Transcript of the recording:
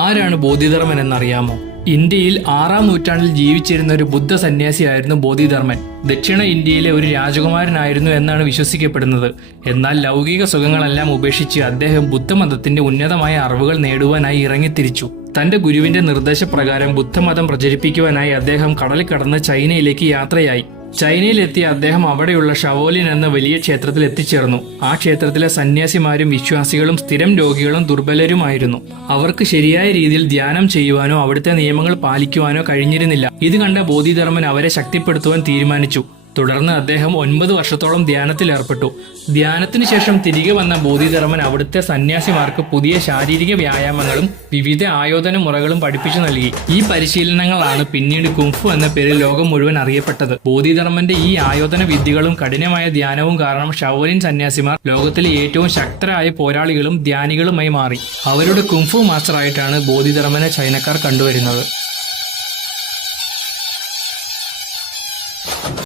ആരാണ് ബോധിധർമ്മൻ എന്നറിയാമോ? ഇന്ത്യയിൽ 6-ാം നൂറ്റാണ്ടിൽ ജീവിച്ചിരുന്ന ഒരു ബുദ്ധ സന്യാസിയായിരുന്നു ബോധിധർമ്മൻ. ദക്ഷിണ ഇന്ത്യയിലെ ഒരു രാജകുമാരനായിരുന്നു എന്നാണ് വിശ്വസിക്കപ്പെടുന്നത്. എന്നാൽ ലൗകിക സുഖങ്ങളെല്ലാം ഉപേക്ഷിച്ച് അദ്ദേഹം ബുദ്ധമതത്തിന്റെ ഉന്നതമായ അറിവുകൾ നേടുവാനായി ഇറങ്ങിത്തിരിച്ചു. തന്റെ ഗുരുവിന്റെ നിർദ്ദേശപ്രകാരം ബുദ്ധമതം പ്രചരിപ്പിക്കുവാനായി അദ്ദേഹം കടൽ കടന്ന് ചൈനയിലേക്ക് യാത്രയായി. ചൈനയിലെത്തിയ അദ്ദേഹം അവിടെയുള്ള ഷവോലിൻ എന്ന വലിയ ക്ഷേത്രത്തിൽ എത്തിച്ചേർന്നു. ആ ക്ഷേത്രത്തിലെ സന്യാസിമാരും വിശ്വാസികളും സ്ഥിരം രോഗികളും ദുർബലരുമായിരുന്നു. അവർക്ക് ശരിയായ രീതിയിൽ ധ്യാനം ചെയ്യുവാനോ അവിടുത്തെ നിയമങ്ങൾ പാലിക്കുവാനോ കഴിഞ്ഞിരുന്നില്ല. ഇത് കണ്ട ബോധിധർമ്മൻ അവരെ ശക്തിപ്പെടുത്തുവാൻ തീരുമാനിച്ചു. തുടർന്ന് അദ്ദേഹം 9 വർഷത്തോളം ധ്യാനത്തിൽ ഏർപ്പെട്ടു. ധ്യാനത്തിനു ശേഷം തിരികെ വന്ന ബോധിധർമ്മൻ അവിടുത്തെ സന്യാസിമാർക്ക് പുതിയ ശാരീരിക വ്യായാമങ്ങളും വിവിധ ആയോധന മുറകളും പഠിപ്പിച്ചു നൽകി. ഈ പരിശീലനങ്ങളാണ് പിന്നീട് കുംഫു എന്ന പേരിൽ ലോകം മുഴുവൻ അറിയപ്പെട്ടത്. ബോധിധർമ്മന്റെ ഈ ആയോധന വിദ്യകളും കഠിനമായ ധ്യാനവും കാരണം ഷവോലിൻ സന്യാസിമാർ ലോകത്തിലെ ഏറ്റവും ശക്തരായ പോരാളികളും ധ്യാനികളുമായി മാറി. അവരുടെ കുംഫു മാസ്റ്ററായിട്ടാണ് ബോധിധർമ്മനെ ചൈനക്കാർ കണ്ടുവരുന്നത്.